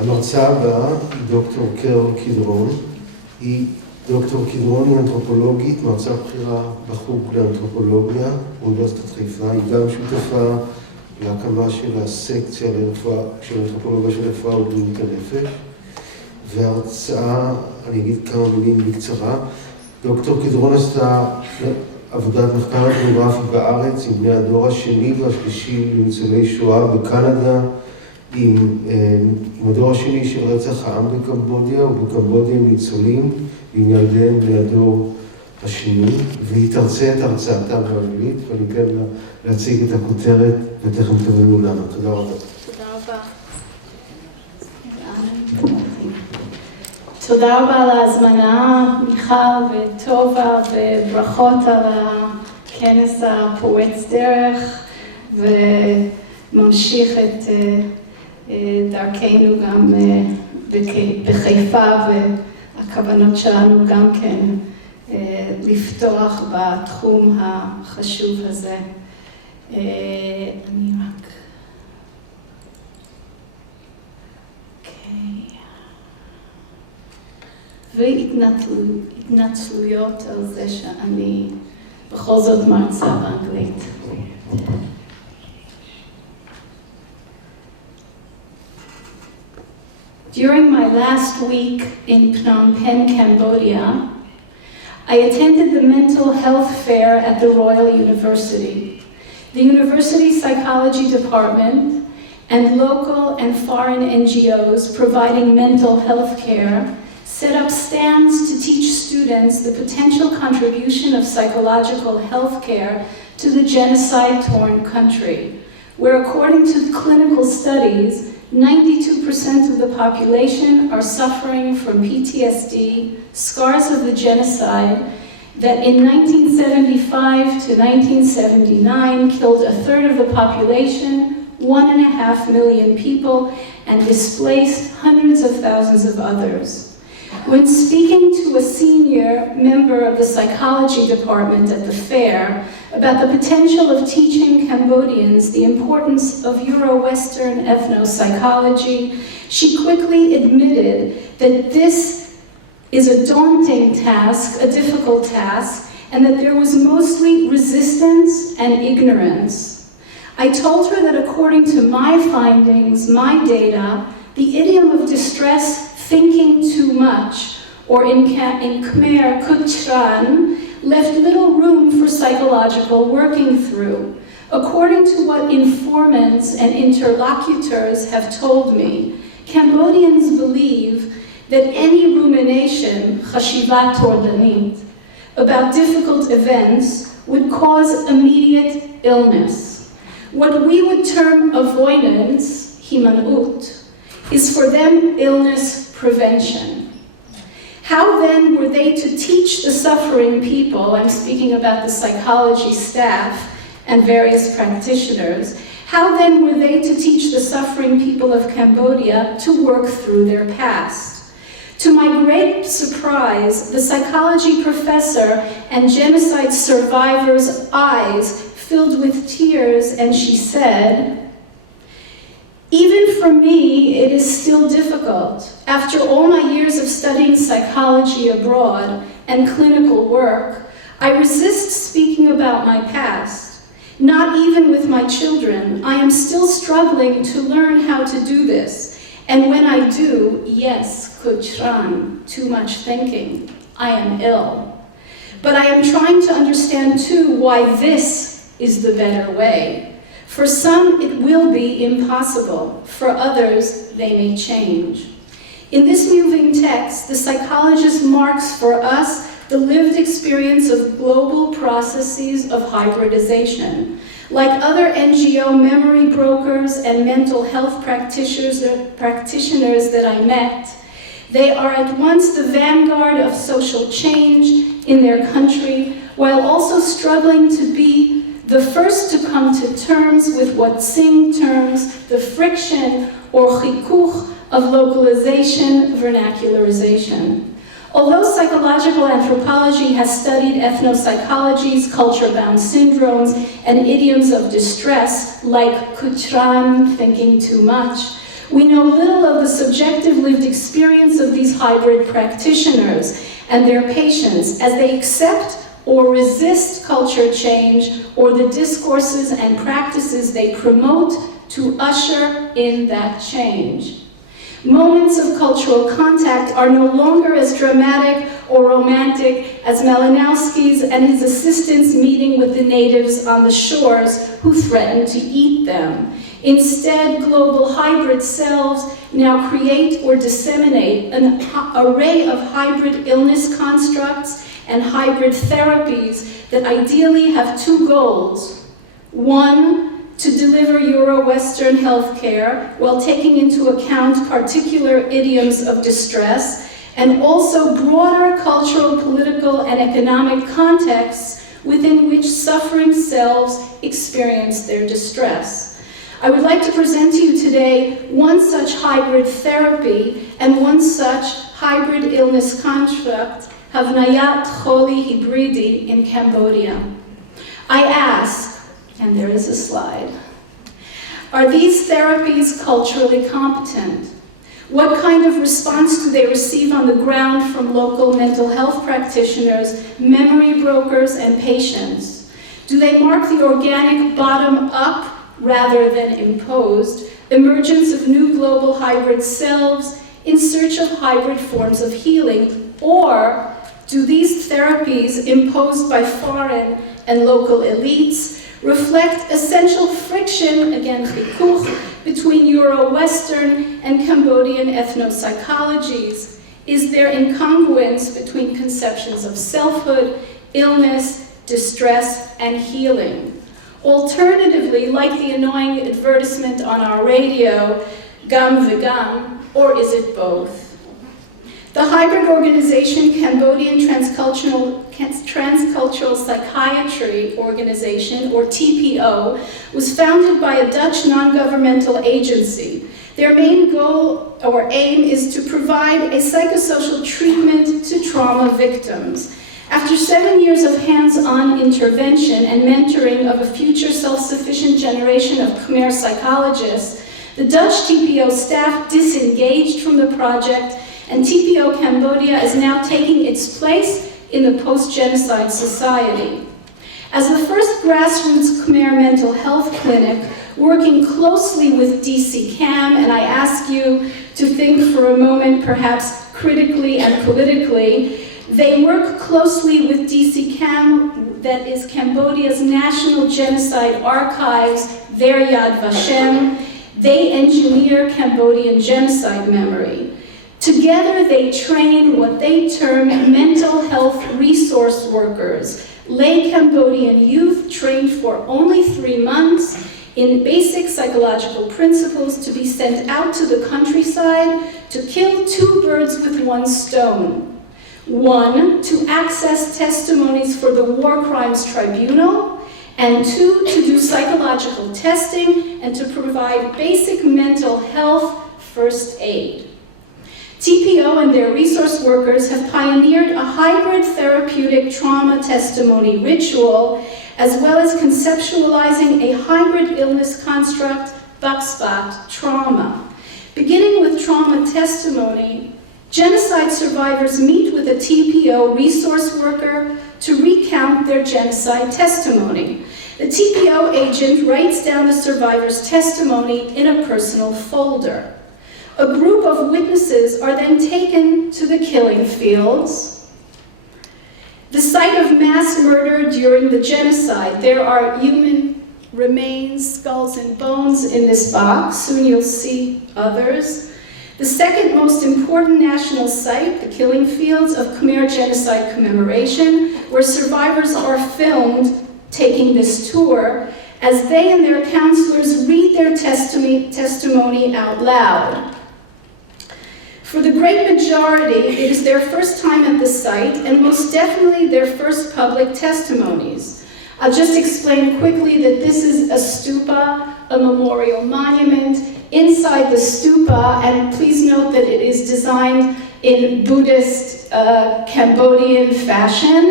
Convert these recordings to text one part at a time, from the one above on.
המרצה הבאה היא דוקטור קדרון. דוקטור קדרון היא אנתרופולוגית, מרצה בכירה בחוג לאנתרופולוגיה, אוניברסיטת חיפה. היא גם שותפה להקמה של הסקציה של אנתרופולוגיה של רפואה ובריאות הנפש. והרצאה, אני אגיד כמה מילים בקצרה. דוקטור קדרון עשתה עבודת מחקר אתנוגרפית בארץ עם בני הדור השני והשלישי לניצולי שואה בקנדה, עם הדור השני של רצח העם בקמבודיה, ובקמבודיה עם ניצולים, עם ילדיהם בני הדור השני, והיא תרצה את הרצאתה באנגלית, ואני אתן לה להציג את הכותרת, ותכף תבינו למה. תודה רבה. תודה רבה. תודה רבה על ההזמנה, מיכל וטובה, וברכות על הכנס הפורץ דרך, וממשיך את דרכנו גם בחיפה, והכוונות שלנו גם כן לפתוח בתחום החשוב הזה. אני רק... והתנצלויות על זה שאני בכל זאת מרצה באנגלית. During my last week in Phnom Penh, Cambodia, I attended the mental health fair at the Royal University. The university psychology department and local and foreign NGOs providing mental health care set up stands to teach students the potential contribution of psychological health care to the genocide-torn country, where according to clinical studies, 92% of the population are suffering from PTSD, scars of the genocide, that in 1975 to 1979 killed a third of the population, 1.5 million people, and displaced hundreds of thousands of others. When speaking to a senior member of the psychology department at the fair about the potential of teaching Cambodians the importance of Euro-Western ethno-psychology, she quickly admitted that this is a daunting task, a difficult task, and that there was mostly resistance and ignorance. I told her that according to my findings, my data, the idiom of distress, thinking too much, or in Khmer, kutran, left little room for psychological working through. According to what informants and interlocutors have told me, Cambodians believe that any rumination, chashivat tordanit, about difficult events would cause immediate illness. What we would term avoidance, himanut, is for them illness prevention. How then were they to teach the suffering people, I'm speaking about the psychology staff and various practitioners, how then were they to teach the suffering people of Cambodia to work through their past? To my great surprise, the psychology professor and genocide survivor's eyes filled with tears, and she said, "Even for me, it is still difficult. After all my years of studying psychology abroad and clinical work, I resist speaking about my past. Not even with my children, I am still struggling to learn how to do this. And when I do, yes, kutran, too much thinking, I am ill. But I am trying to understand too why this is the better way. For some, it will be impossible. For others, they may change." In this moving text, the psychologist marks for us the lived experience of global processes of hybridization. Like other NGO memory brokers and mental health practitioners that I met, they are at once the vanguard of social change in their country, while also struggling to be the first to come to terms with what Singh terms the friction or chikuch of localization, vernacularization. Although psychological anthropology has studied ethnopsychology's culture-bound syndromes and idioms of distress, like kutran, thinking too much, We know little of the subjective lived experience of these hybrid practitioners and their patients as they accept or resist culture change or the discourses and practices they promote to usher in that change. Moments of cultural contact are no longer as dramatic or romantic as Malinowski's and his assistants meeting with the natives on the shores who threatened to eat them. Instead, global hybrid selves now create or disseminate an array of hybrid illness constructs and hybrid therapies that ideally have two goals. One, to deliver Euro-Western healthcare while taking into account particular idioms of distress, and also broader cultural, political, and economic contexts within which suffering selves experience their distress. I would like to present to you today one such hybrid therapy and one such hybrid illness construct, Havnayat Choli Hibridi in Cambodia. I ask, and there is a slide, are these therapies culturally competent? What kind of response do they receive on the ground from local mental health practitioners, memory brokers, and patients? Do they mark the organic bottom-up rather than imposed emergence of new global hybrid selves in search of hybrid forms of healing? Or do these therapies imposed by foreign and local elites reflect essential friction, again, chikuch, between Euro-Western and Cambodian ethnopsychologies? Is there incongruence between conceptions of selfhood, illness, distress, and healing? Alternatively, like the annoying advertisement on our radio, gam v'gam, or is it both? The hybrid organization Cambodian Transcultural Psychiatry Organization, or TPO, was founded by a Dutch non-governmental agency. Their main goal or aim is to provide a psychosocial treatment to trauma victims. After 7 years of hands-on intervention and mentoring of a future self-sufficient generation of Khmer psychologists, the Dutch TPO staff disengaged from the project, and TPO Cambodia is now taking its place in the post-genocide society. As the first grassroots Khmer mental health clinic, working closely with DC-CAM, and I ask you to think for a moment, perhaps critically and politically, they work closely with DC-CAM, that is Cambodia's National Genocide Archives, their Yad Vashem. They engineer Cambodian genocide memory. Together, they train what they term mental health resource workers, lay Cambodian youth trained for only 3 months in basic psychological principles to be sent out to the countryside to kill 2 birds with 1 stone. 1, to access testimonies for the War Crimes Tribunal, and 2, to do psychological testing and to provide basic mental health first aid. TPO and their resource workers have pioneered a hybrid therapeutic trauma testimony ritual, as well as conceptualizing a hybrid illness construct, Bקסבט-טראומה. Beginning with trauma testimony, genocide survivors meet with a TPO resource worker to recount their genocide testimony. The TPO agent writes down the survivor's testimony in a personal folder. A group of witnesses are then taken to the killing fields, the site of mass murder during the genocide. There are human remains, skulls and bones in this box. Soon you'll see others. The second most important national site, the killing fields of Khmer genocide commemoration, where survivors are filmed taking this tour as they and their counselors read their testimony out loud. For the great majority, it is their first time at the site, and most definitely their first public testimonies. I'll just explain quickly that this is a stupa, a memorial monument. Inside the stupa, and please note that it is designed in Buddhist Cambodian fashion.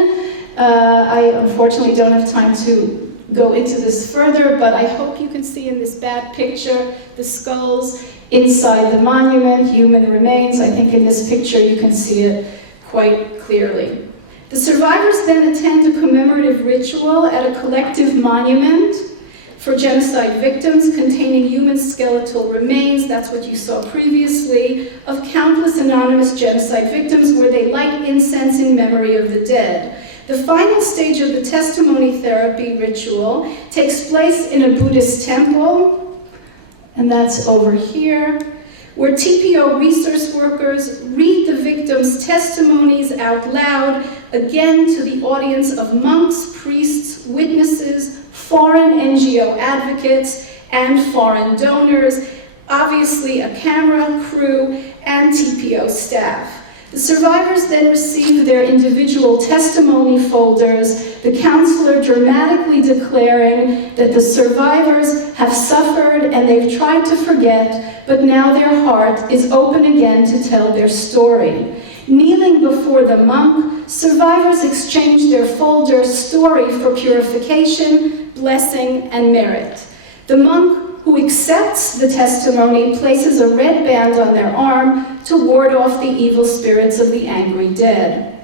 I unfortunately don't have time to go into this further, but I hope you can see in this bad picture the skulls inside the monument, human remains. I think in this picture you can see it quite clearly. The survivors then attend a commemorative ritual at a collective monument for genocide victims containing human skeletal remains, that's what you saw previously, of countless anonymous genocide victims where they light incense in memory of the dead. The final stage of the testimony therapy ritual takes place in a Buddhist temple, and that's over here, where TPO resource workers read the victims' testimonies out loud, again to the audience of monks, priests, witnesses, foreign NGO advocates, and foreign donors, obviously a camera crew and TPO staff. The survivors then receive their individual testimony folders, the counselor dramatically declaring that the survivors have suffered and they've tried to forget, but now their heart is open again to tell their story. Kneeling before the monk, survivors exchange their folder story for purification, blessing, and merit. The monk who accepts the testimony places a red band on their arm to ward off the evil spirits of the angry dead.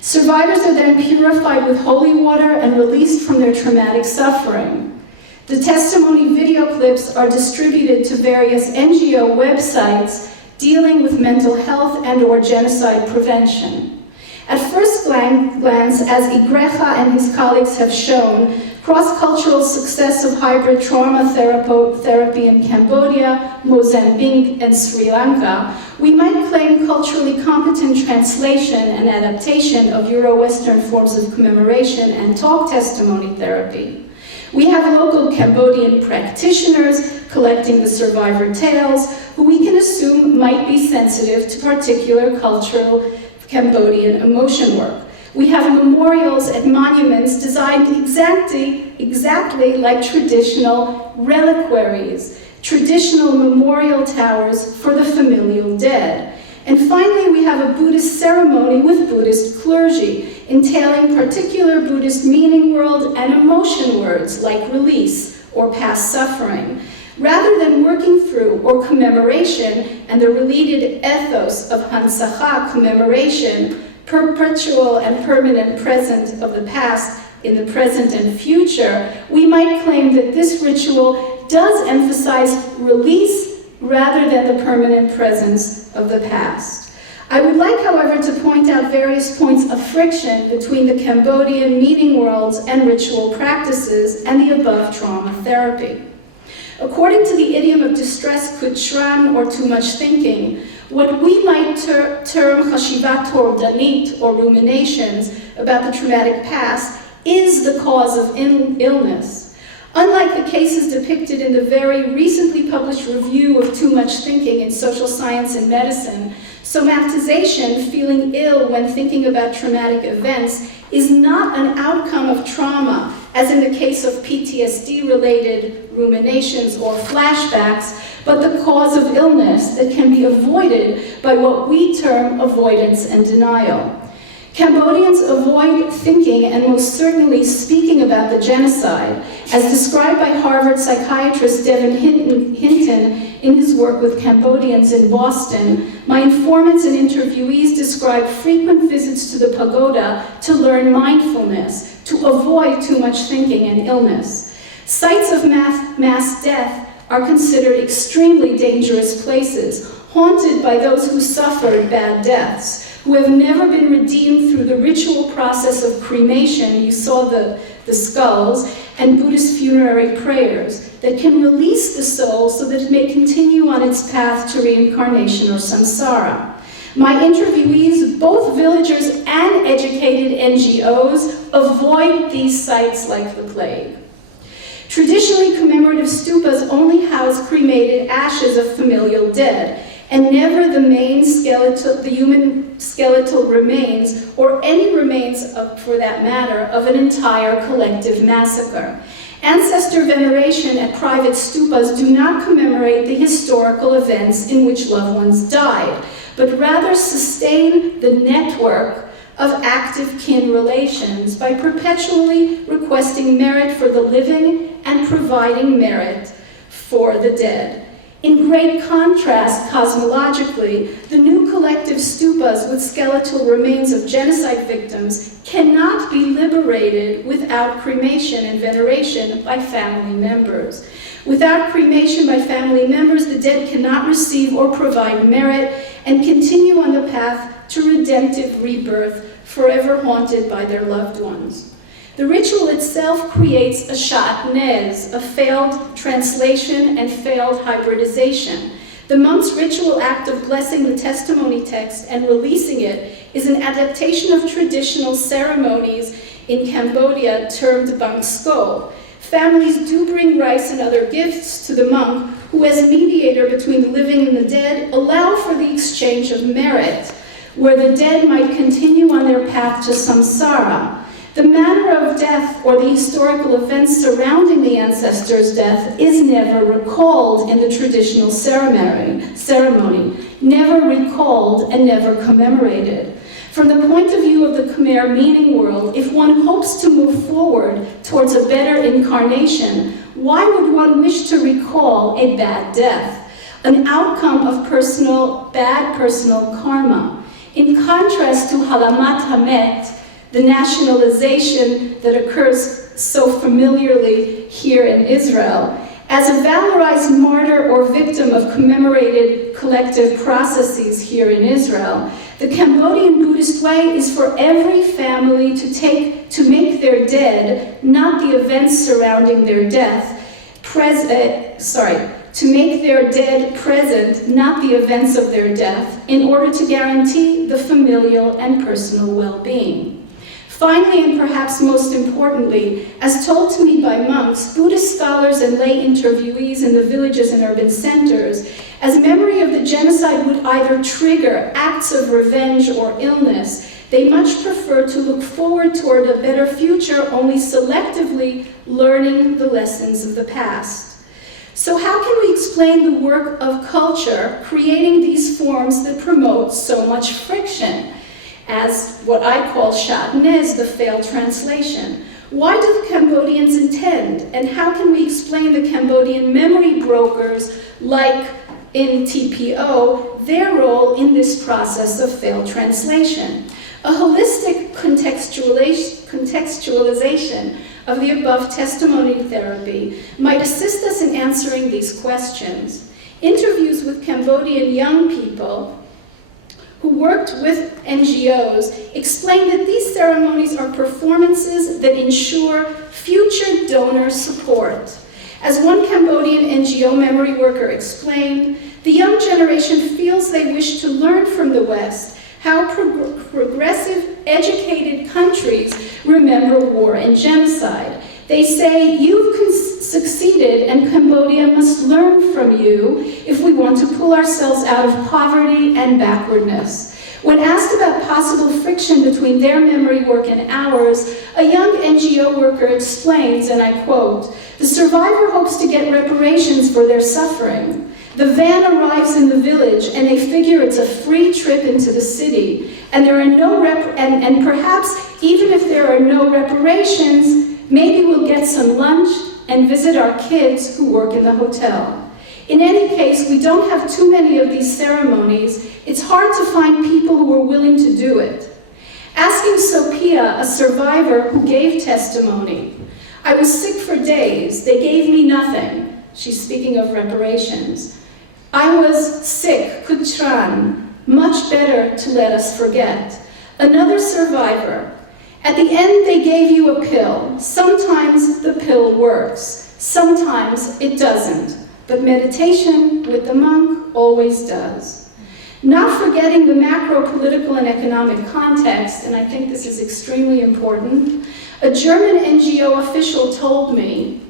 Survivors are then purified with holy water and released from their traumatic suffering. The testimony video clips are distributed to various NGO websites dealing with mental health and/or genocide prevention. At first glance, as Igreja and his colleagues have shown, cross-cultural success of hybrid trauma therapy in Cambodia, Mozambique, and Sri Lanka, we might claim culturally competent translation and adaptation of Euro-Western forms of commemoration and talk testimony therapy. We have local Cambodian practitioners collecting the survivor tales, who we can assume might be sensitive to particular cultural Cambodian emotion work. We have memorials at monuments designed exactly like traditional reliquaries, traditional memorial towers for the familial dead. And finally, we have a Buddhist ceremony with Buddhist clergy, entailing particular Buddhist meaning world and emotion words like release or past suffering, rather than working through or commemoration and the related ethos of Hansacha, commemoration, perpetual and permanent present of the past in the present and future, we might claim that this ritual does emphasize release rather than the permanent presence of the past. I would like, however, to point out various points of friction between the Cambodian meaning worlds and ritual practices and the above trauma therapy. According to the idiom of distress kutshran, or too much thinking, what we might term chashivat tordanit, or ruminations, about the traumatic past is the cause of illness. Unlike the cases depicted in the very recently published review of Too Much Thinking in Social Science and Medicine, somatization, feeling ill when thinking about traumatic events, is not an outcome of trauma, as in the case of PTSD-related ruminations or flashbacks, but the cause of illness that can be avoided by what we term avoidance and denial. Cambodians avoid thinking and most certainly speaking about the genocide, as described by Harvard psychiatrist Devin Hinton in his work with Cambodians in Boston. My informants and interviewees describe frequent visits to the pagoda to learn mindfulness, to avoid too much thinking and illness. Sites of mass death are considered extremely dangerous places, haunted by those who suffered bad deaths, who have never been redeemed through the ritual process of cremation, you saw the skulls, and Buddhist funerary prayers that can release the soul so that it may continue on its path to reincarnation or samsara. My interviewees, both villagers and educated NGOs, avoid these sites like the plague. Traditionally, commemorative stupas only house cremated ashes of familial dead, and never the main skeletal, the human skeletal remains, or any remains, for that matter, of an entire collective massacre. Ancestor veneration at private stupas do not commemorate the historical events in which loved ones died, but rather sustain the network of active kin relations by perpetually requesting merit for the living and providing merit for the dead. In great contrast, cosmologically, the new collective stupas with skeletal remains of genocide victims cannot be liberated without cremation and veneration by family members. Without cremation by family members, the dead cannot receive or provide merit and continue on the path to redemptive rebirth, forever haunted by their loved ones. The ritual itself creates a shatnez, a failed translation and failed hybridization. The monk's ritual act of blessing the testimony text and releasing it is an adaptation of traditional ceremonies in Cambodia termed bang skol. Families do bring rice and other gifts to the monk, who as mediator between the living and the dead allow for the exchange of merit, where the dead might continue on their path to samsara. The manner of death or the historical events surrounding the ancestor's death is never recalled in the traditional ceremony, never recalled and never commemorated. From the point of view of the Khmer meaning world, if one hopes to move forward towards a better incarnation, why would one wish to recall a bad death, an outcome of bad personal karma? In contrast to Halamat Hamet, the nationalization that occurs so familiarly here in Israel, as a valorized martyr or victim of commemorated collective processes here in Israel, the Cambodian Buddhist way is for every family to make their dead, not the events surrounding their death, to make their dead present, not the events of their death, in order to guarantee the familial and personal well-being. Finally, and perhaps most importantly, as told to me by monks, Buddhist scholars and lay interviewees in the villages and urban centers, as memory of the genocide would either trigger acts of revenge or illness, they much prefer to look forward toward a better future, only selectively learning the lessons of the past. So how can we explain the work of culture creating these forms that promote so much friction, as what I call shatnez, the failed translation? Why do the Cambodians intend, and how can we explain the Cambodian memory brokers, like in TPO, their role in this process of failed translation? A holistic contextualization of the above testimony therapy might assist us in answering these questions. Interviews with Cambodian young people who worked with NGOs explained that these ceremonies are performances that ensure future donor support. As one Cambodian NGO memory worker explained, the young generation feels they wish to learn from the West how progressive, educated countries remember war and genocide. They say, you've succeeded and Cambodia must learn from you if we want to pull ourselves out of poverty and backwardness. When asked about possible friction between their memory work and ours, a young NGO worker explains, and I quote, "The survivor hopes to get reparations for their suffering. The van arrives in the village and they figure it's a free trip into the city, and there are no and perhaps even if there are no reparations, maybe we'll get some lunch and visit our kids who work in the hotel." In any case, we don't have too many of these ceremonies. It's hard to find people who are willing to do it. Asking Sophia, a survivor who gave testimony, "I was sick for days. They gave me nothing." She's speaking of reparations. "I was sick, kutran, much better to let us forget." Another survivor, "At the end, they gave you a pill. Sometimes the pill works. Sometimes it doesn't. But meditation with the monk always does." Not forgetting the macro political and economic context, and I think this is extremely important, a German NGO official told me,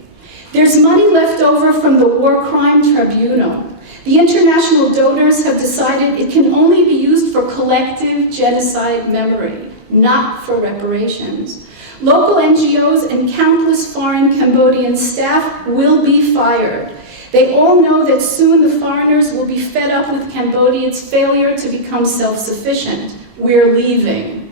"There's money left over from the War Crime Tribunal. The international donors have decided it can only be used for collective genocide memory, not for reparations. Local NGOs and countless foreign Cambodian staff will be fired. They all know that soon the foreigners will be fed up with Cambodia's failure to become self-sufficient. We're leaving."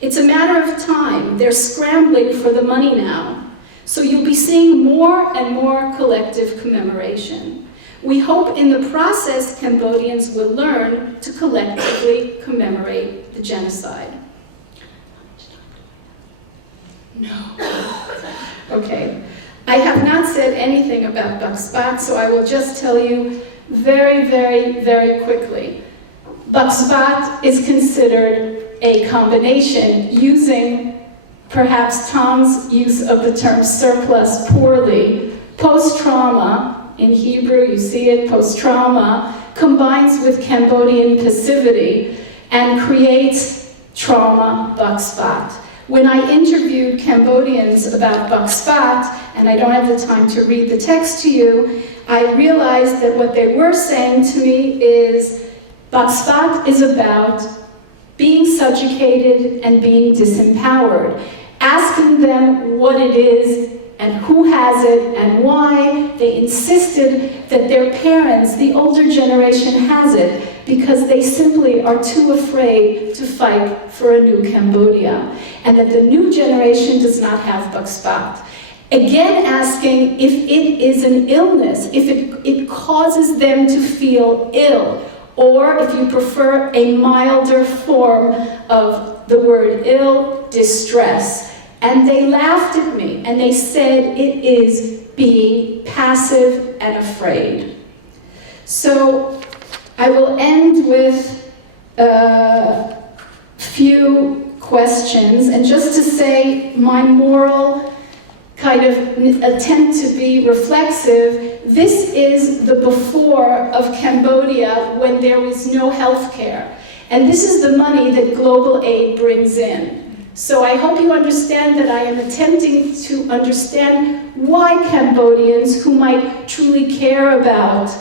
It's a matter of time. They're scrambling for the money now. So you'll be seeing more and more collective commemoration. We hope in the process Cambodians will learn to collectively commemorate the genocide. No. Okay. I have not said anything about Baqsbat, so I will just tell you very, very, very quickly. Baqsbat is considered a combination, using perhaps Tom's use of the term surplus poorly. Post-trauma, in Hebrew you see it, post-trauma, combines with Cambodian passivity and creates trauma Baqsbat. When I interviewed Cambodians about Baqsbat, and I don't have the time to read the text to you, I realized that what they were saying to me is Baqsbat is about being subjugated and being disempowered. Asking them what it is and who has it and why, they insisted that their parents, the older generation, has it because they simply are too afraid to fight for a new Cambodia, and that the new generation does not have Baqsbat. Again asking if it is an illness, if it causes them to feel ill, or if you prefer a milder form of the word ill, distress. And they laughed at me, and they said it is being passive and afraid. So I will end with a few questions, and just to say my moral kind of attempt to be reflexive, this is the before of Cambodia when there was no health care. And this is the money that global aid brings in. So I hope you understand that I am attempting to understand why Cambodians who might truly care about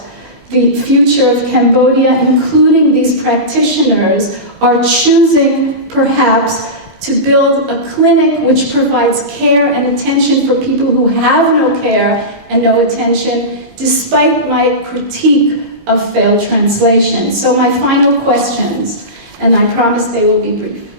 the future of Cambodia, including these practitioners, are choosing perhaps to build a clinic which provides care and attention for people who have no care and no attention, despite my critique of failed translation. So my final questions, and I promise they will be brief.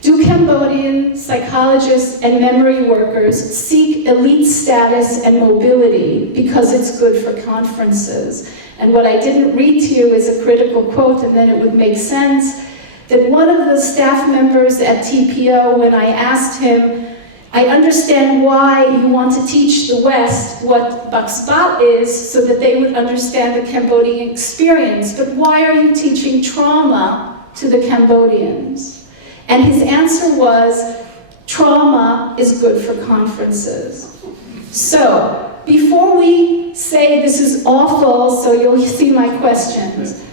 Do Cambodian psychologists and memory workers seek elite status and mobility because it's good for conferences? And what I didn't read to you is a critical quote, and then it would make sense, that one of the staff members at TPO, when I asked him, I understand why you want to teach the West what Baqsbat is so that they would understand the Cambodian experience, but why are you teaching trauma to the Cambodians? And his answer was, trauma is good for conferences. So, before we say this is awful, so you'll see my questions,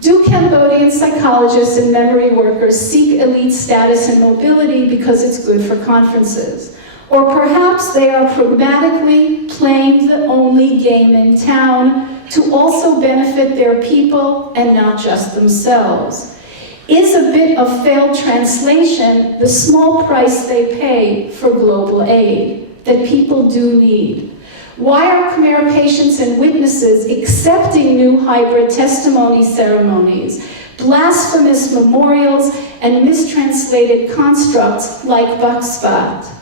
do Cambodian psychologists and memory workers seek elite status and mobility because it's good for conferences? Or perhaps they are pragmatically playing the only game in town to also benefit their people and not just themselves? Is a bit of failed translation the small price they pay for global aid that people do need? Why are Khmer patients and witnesses accepting new hybrid testimony ceremonies, blasphemous memorials, and mistranslated constructs like Baqsbat?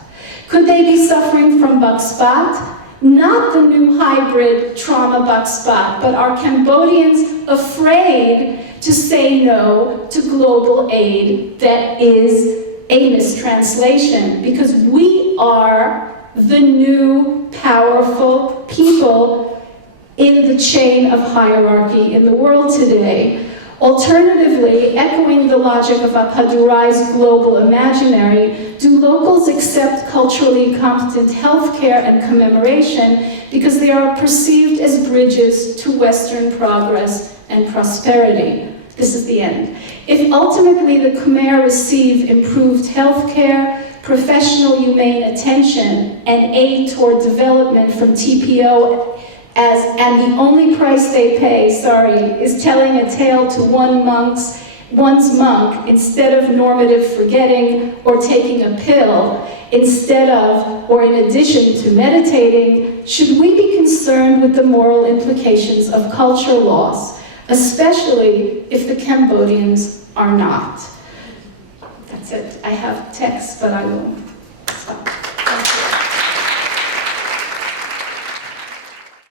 Could they be suffering from Baqsbat? Not the new hybrid trauma Baqsbat, but are Cambodians afraid to say no to global aid that is a mistranslation? Because we are the new powerful people in the chain of hierarchy in the world today. Alternatively, echoing the logic of Appadurai's global imaginary, do locals accept culturally competent healthcare and commemoration because they are perceived as bridges to Western progress and prosperity? This is the end. If ultimately the Khmer receive improved healthcare, professional humane attention, and aid toward development from TPO, and the only price they pay, is telling a tale to one's monk instead of normative forgetting or taking a pill, instead of, or in addition to meditating, should we be concerned with the moral implications of culture loss, especially if the Cambodians are not? That's said, I have text, but I will